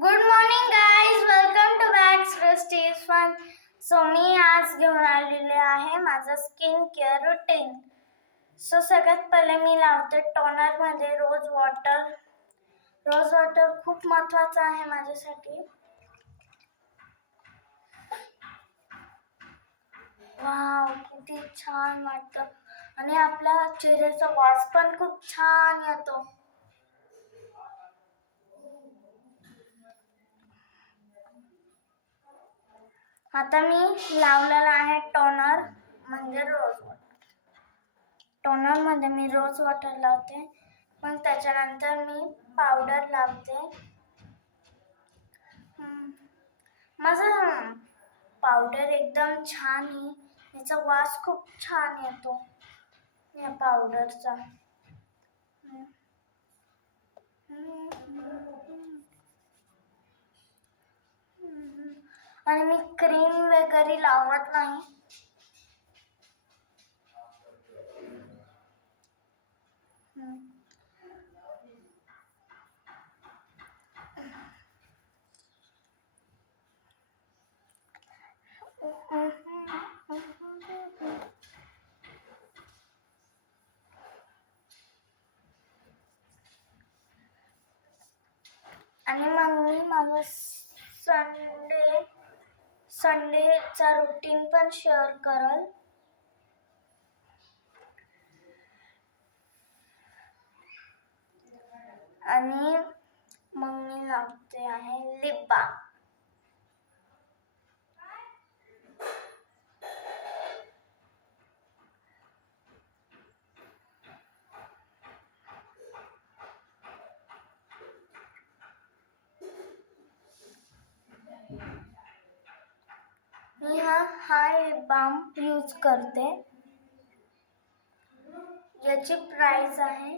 Good morning guys, welcome to back Srishti's fun. So मी आज घेऊन आलेले आहे माझं स्किन केअर रुटीन. सो सगळ्यात पहिले मी लावते टोनरमध्ये रोज वॉटर. रोज वॉटर खूप महत्त्वाचं आहे माझ्यासाठी. वाव, किती छान वाटतं आणि आपल्या चेहऱ्याचा वास पण खूप छान येतो. आता मी लावलेला आहे टोनर म्हणजे रोज वॉटर. टोनरमध्ये मी रोज वॉटर लावते, मग त्याच्यानंतर मी पावडर लावते. माझा पावडर एकदम छान आहे, याचा वास खूप छान येतो या पावडरचा. आणि मी क्रीम वगैरे लावत नाही. आणि मग मी माझं संडेचा रुटीन पण शेअर करल. आणि मग मी लावते आहे लिप बाम. मी हा लिप बाम यूज करते. याची प्राइस आहे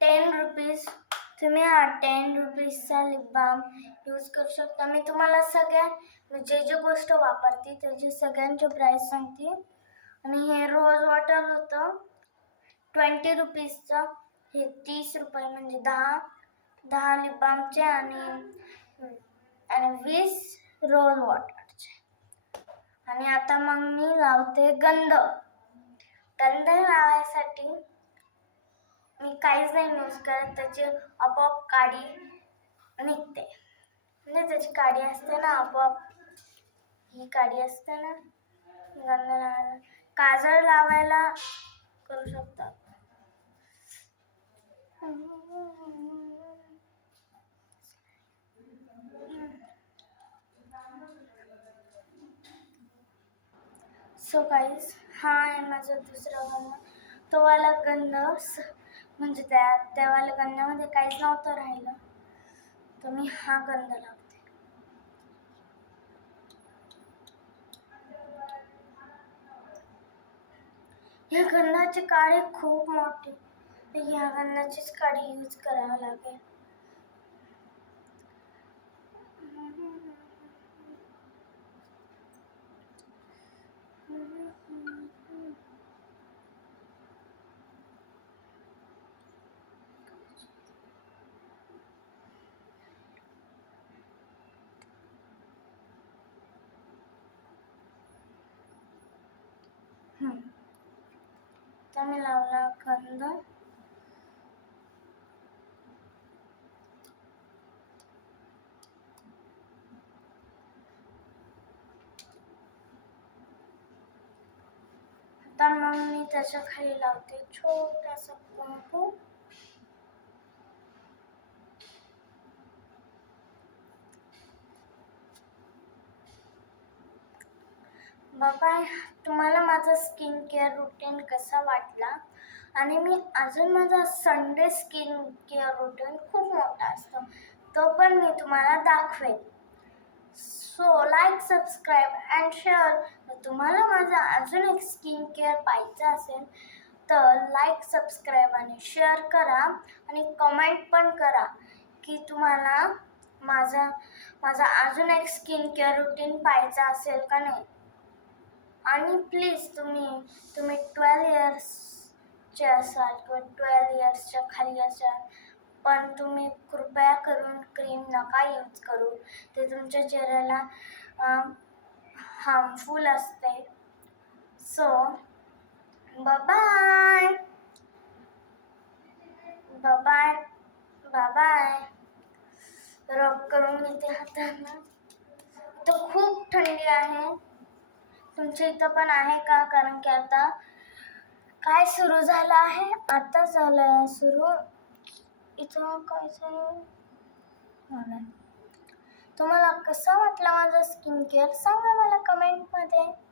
10 रुपीज. तुम्ही हा 10 रुपीजचा लिप बाम यूज करू शकता. मी तुम्हाला जे गोष्ट वापरते त्याची सगळ्यांची प्राइस सांगते. आणि हे रोज वॉटर होतं 20 रुपीजचं. हे 30 रुपये म्हणजे 10 लिप बामचे आणि 20 रोज वॉटरचे. आणि आता मग मी लावते गंध. गंध लावायसाठी मी काहीच नाही यूज करत, त्याची आपोआप काडी निघते. म्हणजे त्याची काडी असते ना, आपोआप ही काडी असते ना. गंध लावायला, काजळ लावायला करू शकता. सो गाईज, हा आहे माझा दुसरा गंध. तो वाला गंध म्हणजे त्या वाल्या गंधामध्ये काहीच नव्हतं राहिलं, तर मी हा गंध लावते. या गंधाची काडी खूप मोठी, तर या गंधाचीच काडी यूज करावं लागेल. तर मी लावला गंध. आता मग मी त्याच्या खाली लावते छोटासा कुंकू. बाबा, तुम्हाला माझा स्किन केअर रुटीन कसा वाटला? आणि मी अजून माझा संडे स्किन केअर रुटीन खूप मोठा असतो, तो पण मी तुम्हाला दाखवेन. So like, subscribe and share. तुम्हाला माझा अजून एक स्किन केअर पाहिजे असेल तर लाईक, सबस्क्राईब आणि शेअर करा. आणि कमेंट पण करा की तुम्हाला माझा अजून एक स्किन केअर रुटीन पाहिजे असेल का नाही. आणि प्लीज तुम्ही 12 इयर्सचे असाल किंवा 12 इयर्सच्या खाली असाल, पण तुम्ही कृपया करून क्रीम नका यूज करू, ते तुमच्या चेहऱ्याला हार्मफुल असते. So bye bye bye. Rub करून घेते हातांना. इथं खूप थंडी आहे. तुमच्या इथं पण आहे का? कारण की आता काय सुरू झालं आहे, आता झालं सुरू. इथं काय झालं? तुम्हाला कसं वाटलं माझं स्किन केअर सांगा मला कमेंटमध्ये.